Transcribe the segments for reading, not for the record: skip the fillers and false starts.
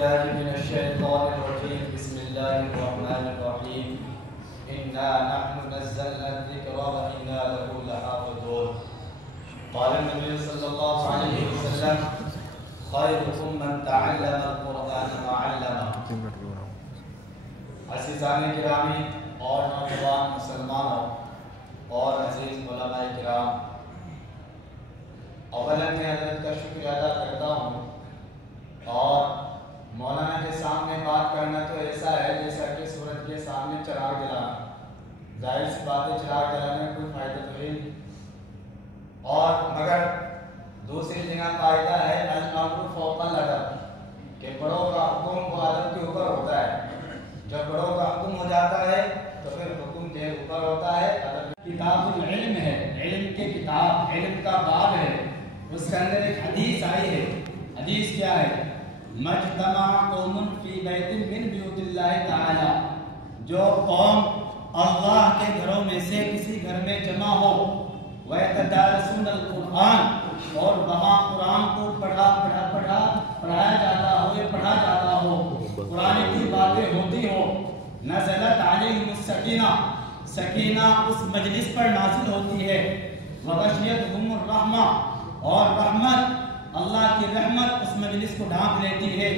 بالله من الشيطان الرجيم بسم الله الرحمن الرحيم إنا نحن نزلنا الذكر وإنا له لحافظون قال النبي صلى الله عليه وسلم خيركم من تعلم القرآن وعلمه. عزیزان گرامی اور نوجوان مسلمانوں اور عزیز علماء کرام، اولا میں حضرت کا شکریہ ادا کرتا ہوں اور مولانا کے سامنے بات کرنا تو ایسا ہے جیسا کہ سورج کے سامنے چراغ جلانا. ظاہر سی بات ہے چراغ جلانے میں کوئی فائدہ تو ہے نہیں، اور مگر دوسری جگہ فائدہ ہے الامر فوق الادب، کہ بڑوں کا حکم وہ ادب کے اوپر ہوتا ہے. جب بڑوں کا حکم ہو جاتا ہے تو پھر حکم کے اوپر ہوتا ہے ادب. کتاب العلم ہے، علم کی کتاب، علم کا باب ہے. اس کے اندر ایک حدیث آئی ہے. حدیث کیا ہے؟ مجتمع قوم فی بیت من بیوت اللہ تعالی، جو قوم اللہ کے گھروں میں سے کسی گھر میں جمع ہو، وَيَتَدَارَسُونَ الْقُرْآنَ، اور وہاں قرآن کو پڑھایا جاتا ہو یا پڑھا جاتا ہو، قرآن کی باتیں ہوتی ہو، نزلت علیہم السکینہ، سکینہ اس مجلس پر نازل ہوتی ہے، وغشیتہم الرحمہ، اور رحمت، اللہ کی رحمت اس مجلس کو ڈھانپ لیتی ہے.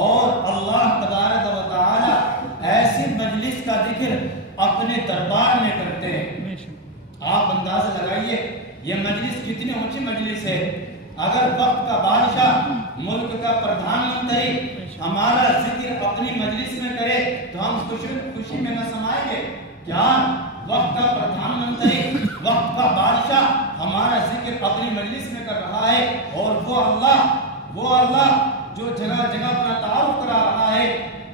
اور اللہ تبارک و تعالی ایسی مجلس کا ذکر اپنے دربار میں کرتے ہیں. آپ اندازہ لگائیے یہ مجلس کتنی اونچی مجلس ہے. اگر وقت کا بادشاہ، ملک کا پردھان منتری ہمارا ذکر اپنی مجلس میں کرے تو ہم خوشی میں نہ سمائیں گے کیا؟ وقت کا پردھان منتری، وقت کا بادشاہ ہمارا ذکر اپنی مجلس میں کر رہا ہے، اور وہ اللہ جو جگہ جگہ اپنا تعارف کرا رہا ہے.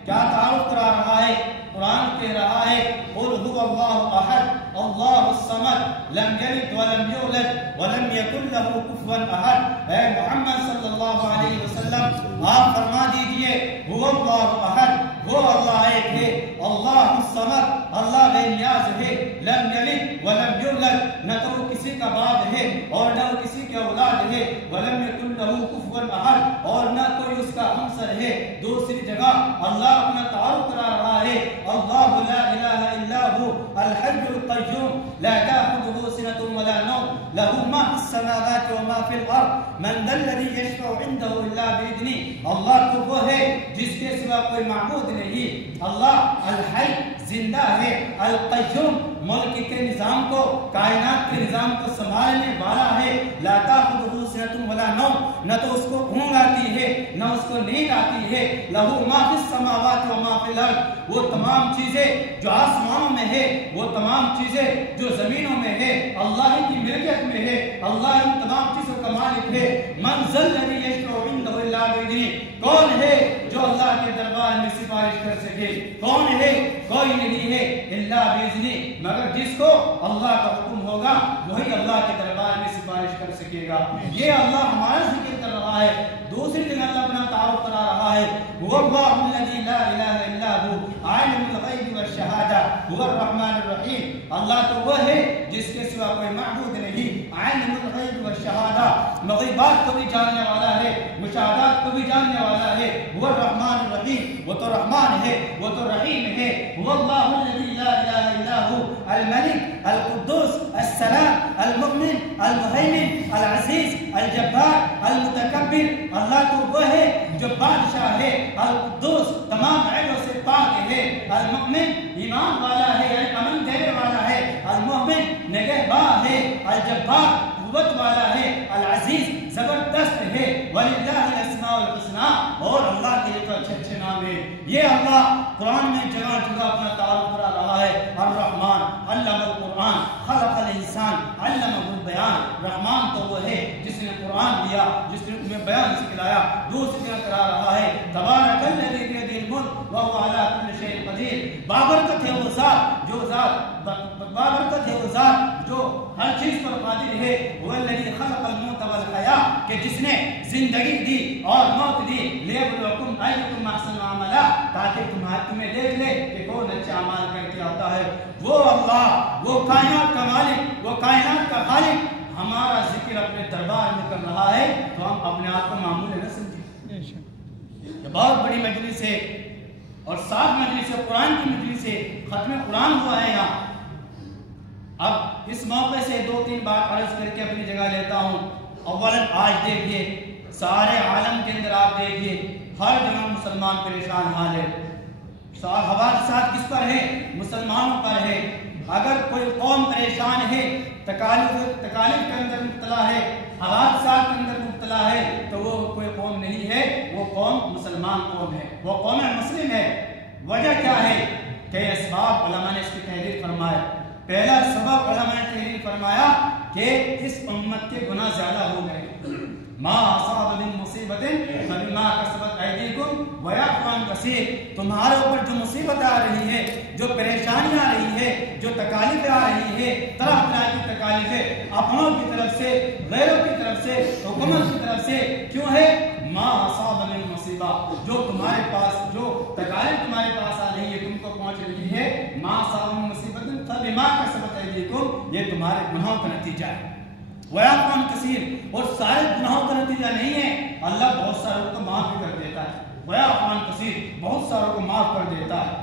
کیا تعارف کرا رہا ہے؟ قرآن کہہ رہا ہے قل هو اللہ احد اللہ الصمد لم یلد ولم یولد ولم یکن له کفوا احد. اے محمد صلی اللہ علیہ وسلم آپ فرما دیجئے هو اللہ احد، وہ اللہ ایک ہے، اللہ الصمد، اللہ بے نیاز ہے، لم یلد ولم یولد، نہ تو کسی کا باپ ہے اور نہ کسی کی اولاد ہے، ولم یکن له کفوا احد، اور نہ کوئی اس کا ہمسر ہے. دوسری جگہ اللہ اپنا تعارف کرا رہا ہے اللہ لا الہ الا هو الحی القیوم لا تأخذه سنة ولا نوم له ما في السماوات وما في الارض من ذا الذي يشفع عنده الا باذنه. اللہ تو وہ ہے جس کے سوا کوئی معبود نہیں. اللہ الحی زندہ ہے، القیوم ملک کے نظام کو، کائنات کے نظام کو سنبھالنے والا ہے. لا تأخذه سنة ولا نوم، نہ تو اس کو اونگ آتی ہے نہ اس کو نیند آتی ہے. له ما في السماوات وما في الارض، وہ تمام چیزیں جو آسمانوں میں ہے، وہ تمام چیزیں جو زمینوں میں ہے، اللہ کی ملکیت میں ہے. اللہ ان تمام چیزوں کا مالک ہے. من ذا الذی یشفع عنده الا باذنہ، کون ہے جو اللہ کے دربار میں سفارش کر سکے؟ کون ہے؟ کوئی نہیں ہے الا باذنہ، مگر جس کو اللہ کا حکم ہوگا وہی اللہ کے دربار میں سفارش کر سکے گا. یہ اللہ ہمارا ذکر کر رہا ہے. دوسری جگہ اللہ اپنا تعارف کرا رہا ہے هو اللہ الذی لا الہ الا هو عالم الغیب والشہادہ هو الرحمن الرحیم. اللہ تو وہ ہے جس کے سوا کوئی معبود نہیں. عالم الغیب والشہادہ، مغیبات کو بھی جاننے والا ہے، مشاہدات کو بھی جاننے والا ہے. هو الرحمن الرحیم، وہ تو رحمان ہے، وہ تو رحیم ہے. هو اللہ الذی لا الہ الا هو الملک القدوس السلام المؤمن المہیمن العزیز الجبار المتکبر. اللہ تو وہ ہے جو بادشاہ ہے، القدوس تمام عیبوں سے پاک ہے، المؤمن ایمان والا ہے، امن دینے والا ہے، المؤمن نگہبان ہے، الجبار قوت والا ہے، العزیز زبردست ہے. وَلِلَّهِ الْأَسْمَاءُ الْحُسْنَى، اور اللہ کے تو اچھے اچھے نام ہیں. یہ اللہ قرآن میں جگہ جگہ اپنا تعارف کرا رہا ہے. الرحمن علم القرآن خلق الانسان علمہ البیان. رحمان تو وہ ہے جس نے قرآن دیا، جس نے تمہیں بیان سکھلایا. دوسری جگہ کرا رہا ہے تبارک الذی بیدہ الملک وہو علی کل شیء قدیر. بابرکت ہے وہ ذات جو ہر چیز پر قادر ہے. وہ الذی خلق الموت والحیاۃ، کہ جس نے زندگی دی اور موت دی. لیبلوکم ایکم احسن عملا، تاکہ تمہیں دیکھ لے کہ کون اچھا عمل کر کے آتا ہے. وہ اللہ، وہ کائنات کا مالک، وہ کائنات کا خالق ہمارا ذکر اپنے دربار میں کر رہا ہے، تو ہم اپنے آپ کو معمول نہ سمجھیں. بہت بڑی مجلس ہے اور 7 مجلس ہے، قرآن کی مجلس ہے، ختم قرآن ہوا ہے یہاں۔ اب اس موقع سے 2-3 بات عرض کر کے اپنی جگہ لیتا ہوں۔ اولاً آج دیکھیے سارے عالم کے اندر آپ دیکھیے ہر جگہ مسلمان پریشان حال ہے۔ حوادثات کس پر ہے؟ مسلمانوں پر ہے۔ اگر کوئی قوم پریشان ہے، تکالیف کے اندر مبتلا ہے، حوادثات کے اندر مبتلا ہے، تو وہ کوئی قوم نہیں ہے، وہ قوم مسلمان قوم ہے، وہ قوم مسلم ہے۔ وجہ کیا ہے؟ کئی اسباب علماء نے اس کی تحریر فرمائے۔ پہلا سبب علماء نے تحریر فرمایا کہ اس امت کے گناہ زیادہ ہو گئے۔ ما اصاب من مصیبت فبما کسبت ایدیکم ویعفو عن کثیر، تمہارے اوپر جو مصیبت آ رہی ہے، جو پریشانی آ رہی ہے، جو تکالیف آ رہی ہے، طرح طرح کی تکالیفیں اپنوں کی طرف سے، غیروں کی طرف سے، حکومت کی طرف سے، کیوں ہے؟ ما اصاب من مصیبہ، جو تمہارے پاس، جو تکالیف تمہارے پاس آ رہی ہے، تم کو پہنچ رہی ہے، ما اصاب من مصیبت فبما کسبت ایدیکم، یہ تمہارے گناہوں کا نتیجہ ہے۔ وَيَعْفُو عَنْ كَثِيرٍ، اور سارے گناہوں کا نتیجہ نہیں ہے، اللہ بہت ساروں کو معاف بھی کر دیتا ہے۔ وَيَعْفُو عَنْ كَثِيرٍ، بہت ساروں کو معاف کر دیتا ہے۔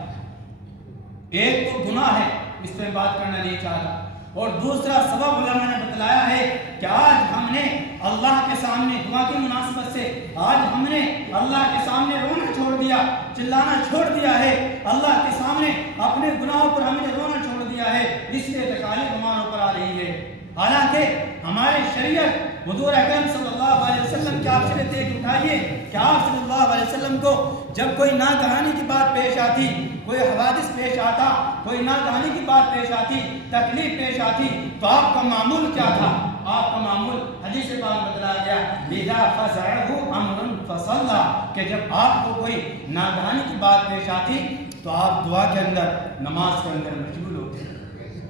ایک تو گناہ ہے، اس پہ بات کرنا نہیں چاہتا، اور دوسرا سبب علماء نے بتلایا ہے کہ آج ہم نے اللہ کے سامنے دعا کی مناسبت سے، آج ہم نے اللہ کے سامنے رونا چھوڑ دیا، چلانا چھوڑ دیا ہے، اللہ کے سامنے اپنے گناہوں پر ہم نے رونا چھوڑ دیا ہے، اس لیے تکالیف ہمارے اوپر آ رہی ہے۔ حالانکہ ہمارے شریعت حضور اکرم صلی اللہ علیہ وسلم کی آپ شریعت ایک اٹھائیے کہ آپ صلی اللہ علیہ وسلم کو جب کوئی ناگہانی کی بات پیش آتی، کوئی حوادث پیش آتا، کوئی ناگہانی کی بات پیش آتی، تکلیف پیش آتی، تو آپ کا معمول کیا تھا؟ آپ کا معمول حدیث پاک بدلا گیا، اذا فزعه امر فصلى، کہ جب آپ کو کوئی ناگہانی کی بات پیش آتی تو آپ دعا کے اندر، نماز کے اندر مشغول ہوتے۔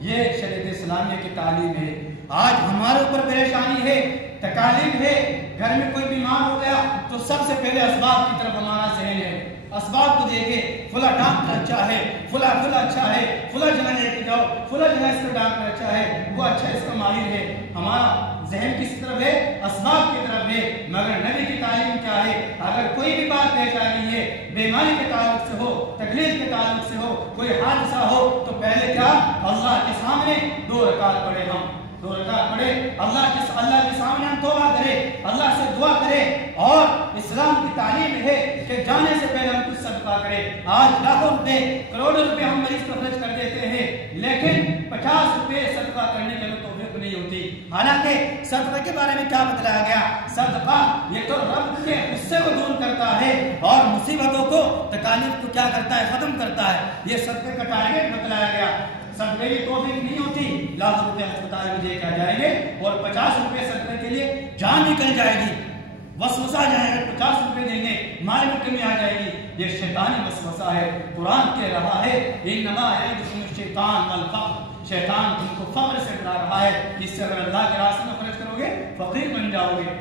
یہ شریعت اسلامیہ کی تعلیم ہے۔ آج ہمارے اوپر پریشانی ہے، تکالیف ہے، گھر میں کوئی بیمار ہو گیا تو سب سے پہلے اسباب کی طرف ہمارا ذہن ہے۔ اسباب کو دیکھے، فلاں ڈاکٹر اچھا ہے، فلاں اچھا ہے، فلاں جگہ لے کے جاؤ، فلاں جگہ اس کا ڈاکٹر اچھا ہے، وہ اچھا اس کا ماہر ہے۔ ہمارا ذہن کس طرف ہے؟ اسباب کی طرف ہے۔ مگر نبی کی تعلیم کیا ہے؟ اگر کوئی بھی بات پیش آ رہی ہے، بیماری کے تعلق سے ہو، تکلیف کے تعلق سے ہو، کوئی حادثہ ہو، تو پہلے کیا؟ اللہ کے سامنے 2 رکعت پڑھے، ہم 2 رکعت پڑھے، اللہ کے سامنے ہم توبہ کرے، اللہ سے دعا کرے، اور اسلام کی تعلیم ہے کہ جانے سے پہلے ہم کچھ صدقہ کرے۔ آج لاکھوں روپے، کروڑوں روپے ہم مریض پر خرچ کر دیتے ہیں، لیکن 50 روپے صدقہ کرنے کے لیے توفیق نہیں ہوتی۔ حالانکہ صدقہ کے بارے میں کیا بتلایا گیا؟ صدقہ یہ تو رب کے غصے کو دور کرتا ہے اور مصیبتوں کو، تکالیف کو کیا کرتا ہے؟ ختم کرتا ہے۔ یہ صدقے کا ٹارگیٹ بتلایا گیا۔ صدقے کی توفیق نہیں ہوتی، لاکھ روپے ہسپتال میں دے کے جائیں گے اور 50 روپے صدقے کے لیے جان نکل جائے گی، وسوسہ آ جائے گا، 50 روپے دیں گے، مال میں کمی آ جائے گی۔ یہ شیطانی وسوسہ ہے۔ قرآن کہہ رہا ہے انما یعدکم الشیطان والفقر، شیطان تم کو فقر سے ڈرا رہا ہے، اس سے اگر اللہ کے راستے میں خرچ کرو گے فقیر بن جاؤ گے۔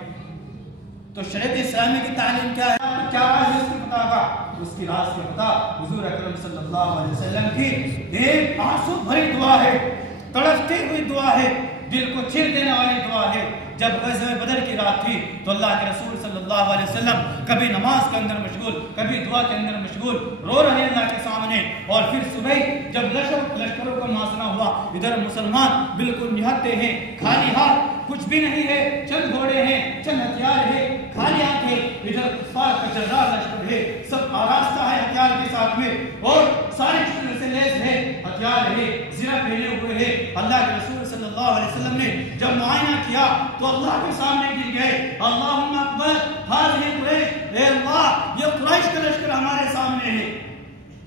تو شریعت اسلامی کی تعلیم کیا ہے؟ کیا راز ہے اس کی پتہ کا؟ اس کی راز کی پتہ حضور اکرم صلی اللہ علیہ وسلم کی ایک آنسو بھری دعا ہے، تڑپتی ہوئی دعا ہے، دل کو چیر دینے والی دعا ہے۔ جب غزوہ بدر کی رات تھی تو اللہ کے رسول صلی اللہ علیہ وسلم کبھی نماز کے اندر مشغول، کبھی دعا کے اندر مشغول، رو رہے اللہ کے سامنے، اور پھر صبح جب لشکروں کا محاصرہ ہوا، ادھر مسلمان بالکل نہتے ہیں، خالی ہاتھ، کچھ بھی نہیں ہے، چند گھوڑے ہیں، چند ہتھیار ہے، خالی ہاتھ ہے، ادھر کفار کا جرار لشکر ہے، سب آراستہ ہے ہتھیار کے ساتھ میں، اور سارے چیزوں سے لیس ہے، ہتھیار ہے، زرہ پہنے ہوئے ہے۔ اللہ کے رسول صلی اللہ علیہ وسلم نے جب معائنہ کیا تو اللہ کے سامنے گر گئے، اللہم اکبر ہذہ قریش، اے اللہ یہ قریش کا لشکر ہمارے سامنے ہے،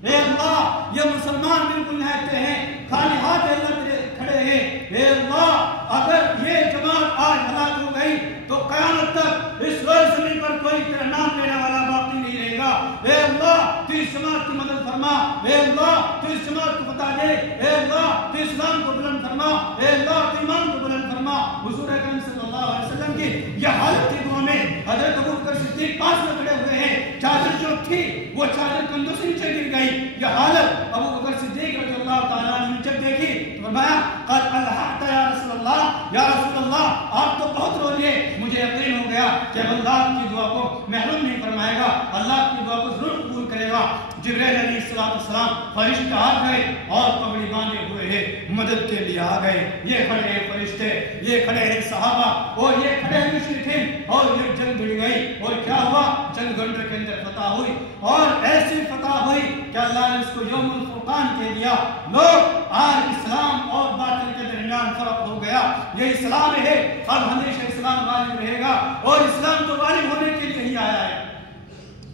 اے اللہ یہ مسلمان بالکل نہتے ہیں، خالی ہاتھ اللہ کھڑے ہیں، اے اللہ اگر یہ جماعت آج ہلاک ہو گئی تو قیامت تک اس زمین پر کوئی تیرا نام لینے والا باقی نہیں رہے گا۔ اے اللہ تو اس جماعت کی مدد فرما، اے اللہ تو اس جماعت کو بتا دے، اے اللہ تو اسلام کو بلند فرما، اے اللہ تو ایمان کو بلند فرما۔ حضور اکرم صلی اللہ علیہ وسلم کی یہ حالت کی دعا میں حضرت ابوبکر صدیق پاس میں کھڑے ہوئے ہیں، چادر جو تھی وہ چادر کندھوں سے نیچے گر گئی۔ یہ حالت ابوبکر صدیق رضی اللہ تعالیٰ عنہ نے جب دیکھی تو فرمایا قد الحقت یا رسول اللہ، یا رسول اللہ آپ تو بہت رو لیے، مجھے یقین ہو گیا کہ اللہ کی دعا کو محروم نہیں فرمائے گا۔ اللہ کی دعا کو ضرور قبول کرے گا۔ جبرائیل علیہ السلام فرشتے آ گئے اور پگڑی باندھے ہوئے ہیں، مدد کے لیے آ گئے۔ یہ کھڑے ہیں فرشتے، یہ کھڑے ہیں صحابہ، اور یہ کھڑے ہیں مشرکین، اور یہ جنگ بڑھ گئی۔ اور کیا ہوا؟ چند گھنٹے کے اندر فتح ہوئی، اور ایسی فتح ہوئی کہ اللہ نے اس کو یوم الفرقان کہہ دیا۔ لوگ آج اسلام اور باطل کے درمیان فرق ہو گیا۔ یہ اسلام ہے، اب ہمیشہ اسلام غالب رہے گا، اور اسلام تو غالب ہونے کے لیے ہی آیا ہے۔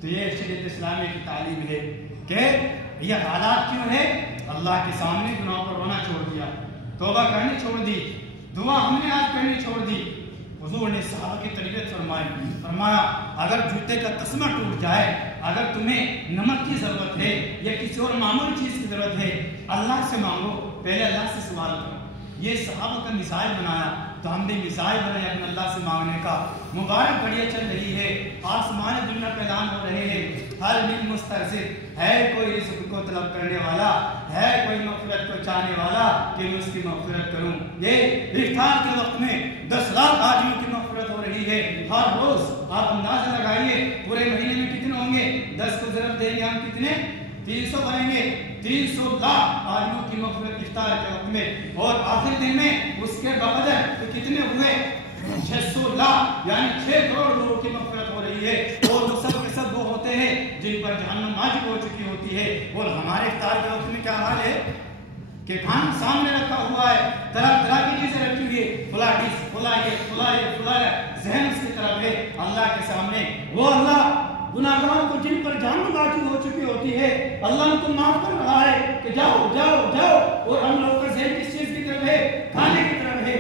تو یہ شریعت اسلامی کی تعلیم ہے کہ یہ حالات کیوں ہے؟ اللہ کے سامنے گناہوں پر رونا چھوڑ دیا، توبہ کرنی چھوڑ دی، دعا ہم نے آج کرنی چھوڑ دی۔ حضور نے صحابہ کی تربیت فرمایا اگر جوتے کا تسمہ ٹوٹ جائے، اگر تمہیں نمک کی ضرورت ہے یا کسی اور معمولی چیز کی ضرورت ہے، اللہ سے مانگو، پہلے اللہ سے سوال کرو۔ یہ صحابہ کا مثال بنایا، تو ہم نے مثال بنایا اپنے اللہ سے مانگنے کا۔ مبارک گھڑیاں چل رہی ہے، آسمان دنیا پہ اعلان ہو رہے ہیں، ہر من مسترزق ہے، کوئی رزق کو طلب کرنے والا ہے، کوئی مغفرت کو چاہنے والا کہ میں اس کی مغفرت کروں۔ یہ افطار کے وقت میں 10 لاکھ آدمیوں کی مغفرت ہو رہی ہے ہر روز۔ آپ اندازہ لگائیے پورے مہینے میں کتنے ہوں گے؟ 10 کو ضرب دیں گے ہم کتنے؟ 300 بنیں گے۔ 300 لاکھ آدمیوں کی مغفرت افطار کے وقت میں، اور آخر دن میں اس کے بقدر تو کتنے ہوئے؟ 600 لاکھ، یعنی 6 کروڑ لوگوں کی مغفرت ہو رہی ہے۔ اور وہ سب کے سب وہ ہوتے ہیں جن پر جہنم واجب ہو چکی ہوتی ہے۔ اور ہمارے افطار کے وقت میں کیا حال ہے کہ کھانا سامنے رکھا ہوا ہے، طرح طرح کی چیزیں رکھی ہوئی ہے، فلاں ڈش، فلاں ذہن اس کی طرف ہے۔ اللہ کے سامنے وہ اللہ گناہگاروں کو جن پر جہنم واجب ہو چکی ہوتی ہے، اللہ ان کو معاف کر رہا ہے کہ جاؤ جاؤ جاؤ، اور ہم لوگ کا ذہن کس چیز کی طرف ہے؟ کھانے کی طرف ہے۔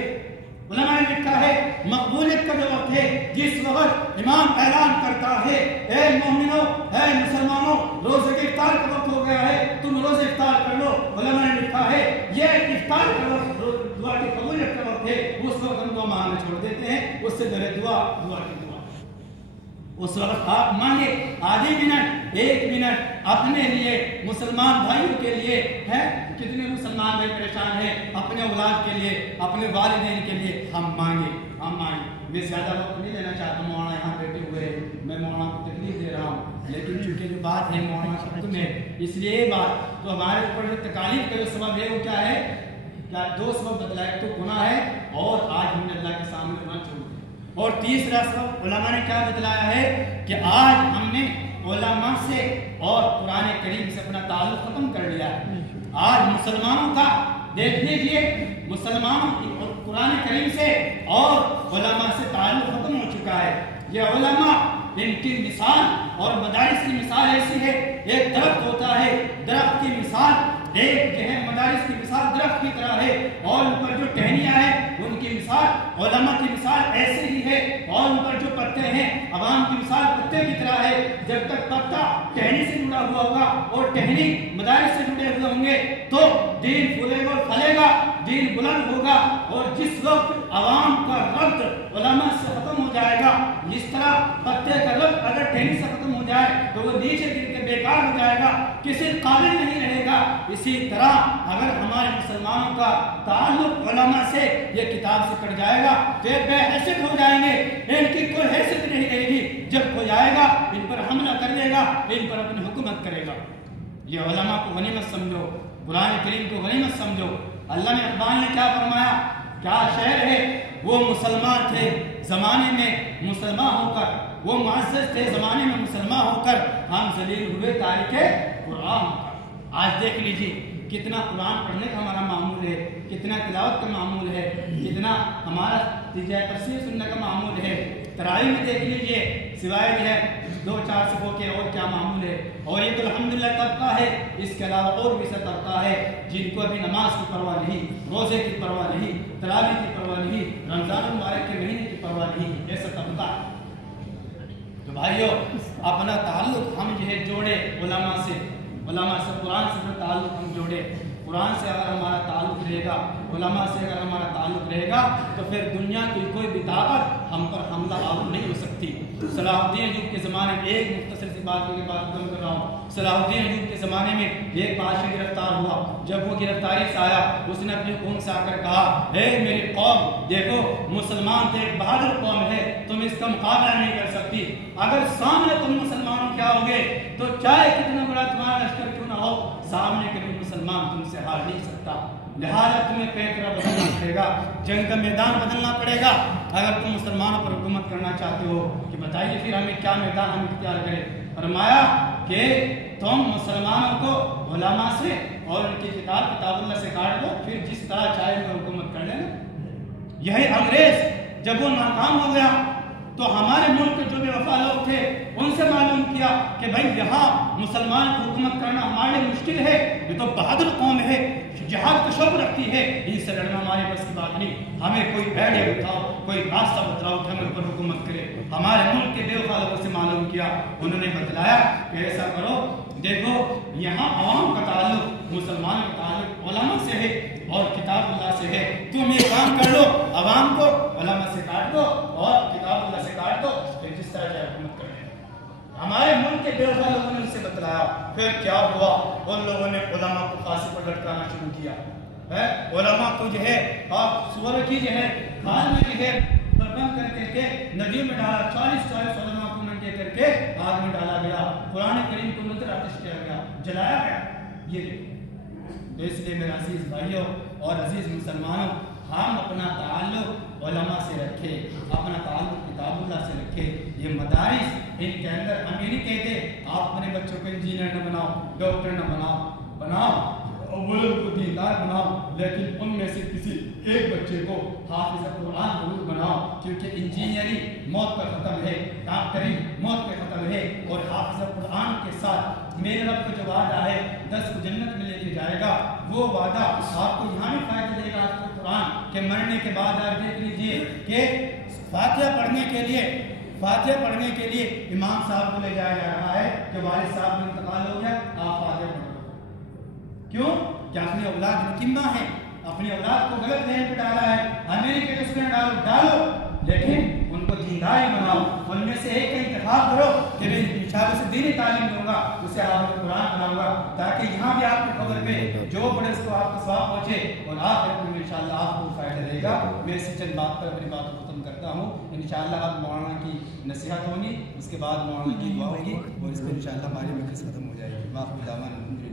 علماء نے لکھا ہے مقبولیت کا جو وقت ہے، جس وقت امام اعلان کرتا ہے اے مومنو، اے مسلمانوں، روزے کے افطار کا وقت ہو گیا ہے، تم روزے افطار کر لو۔ علماء نے لکھا ہے یہ افطار کا وقت دعا کی قبولیت کا وقت ہے، اس وقت ہم دعا مانگنا چھوڑ دیتے ہیں، اس سے پہلے دعا کی دعا۔ اس وقت آپ مانگے آدھی منٹ، 1 منٹ اپنے لیے، مسلمان بھائیوں کے لیے ہے۔ کتنے مسلمان بھائی پریشان ہیں اپنے اولاد کے لیے، اپنے والدین کے لیے، ہم مانگے۔ میں زیادہ وقت نہیں دینا چاہتا، مولانا یہاں بیٹھے ہوئے ہیں، میں مولانا کو تکلیف دے رہا ہوں، لیکن چونکہ جو بات ہے مولانا کا حکم ہے، اس لیے یہ بات تو ہمارے اوپر جو تکالیف کا جو سبب ہے وہ کیا ہے؟ کیا 2 سبب بتلایا، ایک تو گناہ ہے، اور آج ہم نے اللہ کے سامنے گناہ چھوڑ دیا، اور تیسرا سبب علماء نے کیا بتلایا ہے کہ آج ہم نے علماء سے اور قرآن کریم سے اپنا تعلق ختم کر لیا ہے۔ آج مسلمانوں کا دیکھ لیجئے، مسلمانوں کی قرآن کریم سے اور علماء سے تعلق ختم ہو چکا ہے۔ یہ علماء، ان کی مثال اور مدارس کی مثال ایسی ہے، ایک درخت ہوتا ہے، درخت کی مثال ایک جو ہے، مدارس کی مثال درخت کی طرح ہے، اور ان پر جو ٹہنیاں ہیں ان کی مثال، علماء کی مثال ایسے ہی ہے، اور ان پر جو پتے ہیں عوام کی مثال پتے کی طرح ہے۔ جب تک پتا ٹہنی سے جڑا ہوا ہوگا اور ٹہنی مدارس سے جڑے ہوئے ہوں گے تو دین پھولے گا اور پھلے گا، دین بلند ہوگا۔ اور جس وقت عوام کا ربط علماء سے ختم ہو جائے گا، جس طرح پتے کا ربط اگر ٹہنی سے ختم ہو جائے تو وہ نیچے گر کے بیکار ہو جائے گا، کسی قابل نہیں رہے گا۔ اسی طرح اگر ہمارے مسلمانوں کا تعلق علماء سے یہ کتاب سے کٹ جائے گا تو یہ بے حیثیت ہو جائیں گے، ان کی کوئی حیثیت نہیں رہے گی۔ جب کوئی آئے گا ان پر حملہ کر دے گا، ان پر اپنی حکومت کرے گا۔ یہ علماء کو غنیمت سمجھو، قرآن کریم کو غنیمت سمجھو۔ اللہ نے اقبال نے کیا فرمایا؟ کیا شعر ہے؟ وہ مسلمان تھے زمانے میں مسلمان ہو کر، وہ معزز تھے زمانے میں مسلمان ہو کر، ہم ذلیل ہوئے تاریخ قرآن ہو کر۔ آج دیکھ لیجیے کتنا قرآن پڑھنے کا ہمارا معمول ہے، کتنا تلاوت کا معمول ہے، کتنا ہمارا تفسیر سننے کا معمول ہے۔ تراویح میں دیکھ لیجیے، سوائے جو ہے 2-4 صفوں کے اور کیا معمول ہے۔ اور یہ تو الحمدللہ طبقہ ہے، اس کے علاوہ اور بھی ایسا طبقہ ہے جن کو ابھی نماز کی پرواہ نہیں، روزے کی پرواہ نہیں، تراویح کی پرواہ نہیں، رمضان المبارک کے مہینے کی پرواہ نہیں، ایسا طبقہ ہے۔ تو بھائیو، اپنا تعلق ہم جو ہے جوڑے علماء سے، قرآن سے اپنا تعلق ہم جوڑے۔ قرآن سے اگر ہمارا تعلق رہے گا علماء سے اگر ہمارا تعلق رہے گا تو پھر دنیا کی کوئی بھی طاقت ہم پر حملہ آور نہیں ہو سکتی۔ صلاح الدین ایوب کے زمانے میں ایک مختصر سی بات کے بعد ختم کر رہا ہوں، صلاح الدین ایوب کے زمانے میں ایک بادشاہ گرفتار ہوا، جب وہ گرفتاری سے آیا اس نے اپنی قوم سے آ کر کہا اے میری قوم دیکھو مسلمان تو ایک بہادر قوم ہے، تم اس کا مقابلہ نہیں کر سکتی، اگر سامنے تم مسلمانوں کیا ہوگے تو چاہے کتنا بڑا تمہارا لشکر کیوں نہ ہو سامنے کبھی مسلمان تم سے ہار نہیں سکتا، لہٰذا تمہیں پیکرا بدلنا پڑے گا، جنگ کا میدان بدلنا پڑے گا اگر تم مسلمانوں پر حکومت کرنا چاہتے ہو کہ بتائیے پھر ہمیں کیا میدان ہم اختیار کریں۔ فرمایا کہ تم مسلمانوں کو علماء سے اور ان کی کتاب اللہ سے کاٹ دو، پھر جس طرح چاہے وہ حکومت کر لینا۔ یہی انگریز جب وہ ناکام ہو گیا تو ہمارے ملک کے جو بے وفا لوگ تھے ان سے معلوم کیا کہ بھائی یہاں مسلمان کو حکومت کرنا ہمارے لیے مشکل ہے، یہ تو بہادر قوم ہے، جہاد کا شوق رکھتی ہے، ان سے لڑنا ہمارے بس کی بات نہیں، ہمیں کوئی آئیڈیا بتاؤ، کوئی راستہ بتاؤ کہ ہم ان پر حکومت کرے۔ ہمارے ملک کے بے وفا لوگوں سے معلوم کیا، انہوں نے بتلایا کہ ایسا کرو، دیکھو یہاں عوام کا تعلق مسلمان کا تعلق علماء سے ہے اور کتاب اللہ سے ہے، تم یہ کام کر لو، عوام کو علماء سے کاٹ دو اور کتاب اللہ سے کاٹ دو، پھر جس طرح چاہے حکومت کریں۔ ہمارے ملک کے بے وفا لوگوں نے ان سے بتلایا، پھر کیا ہوا، ان لوگوں نے علماء کو پھانسی پر لٹکانا شروع کیا، علماء کو جو ہے آپ سور کی جو ہے کھال میں جو ہے بند کر کے ندیوں میں ڈالا، 40 علماء کو ننگے کر کے آگ میں ڈالا گیا، قرآن کریم کو نظر آتش کیا گیا، جلایا گیا۔ یہ دیکھو، اس لیے میرے عزیز بھائیوں اور عزیز مسلمانوں، ہم اپنا تعلق علماء سے رکھے، اپنا تعلق کتاب اللہ سے رکھے۔ یہ مدارس ان کے اندر ہم یہ نہیں کہتے آپ اپنے بچوں کو انجینئر نہ بناؤ، ڈاکٹر نہ بناؤ اولوں کو دیندار بناؤ، لیکن ان میں سے کسی ایک بچے کو حافظ قرآن ضرور بناؤ، کیونکہ انجینئرنگ موت پر ختم ہے، ڈاکٹرنگ موت پر ختم ہے، اور حافظ قرآن کے ساتھ میرے رب کا جو وعدہ ہے 10 کو جنت میں لے کے جائے گا، وہ وعدہ آپ کو یہاں بھی فائدہ دے گا حافظ قرآن کے مرنے کے بعد۔ آپ دیکھ لیجئے کہ فاتحہ پڑھنے کے لیے امام صاحب کو لے جایا جا رہا ہے کہ والد صاحب میں انتقال ہو گیا، آپ فاتحہ پڑھو، کیوں کہ اپنی اولاد مکمہ ہے، اپنی اولاد کو غلط لین پہ ڈالا ہے، امریکہ کے اس میں ڈالو، لیکن ان کو دیندار بناؤ، ان میں سے ایک کا انتخاب کرو کہ میں انشاءاللہ سے دینی تعلیم دوں گا، اسے حافظ قرآن بناؤں گا، تاکہ یہاں بھی آپ کی خبر پہ جو پڑھے اس کو آپ کو ثواب پہنچے اور آخرت میں انشاءاللہ آپ کو فائدہ دے گا۔ میں اس چند بات پر اپنی بات کو ختم کرتا ہوں، انشاءاللہ اب مولانا کی نصیحت ہوگی، اس کے بعد مولانا کی دعا ہوگی اور اس پہ انشاءاللہ ہماری مجلس ختم ہو جائے گی۔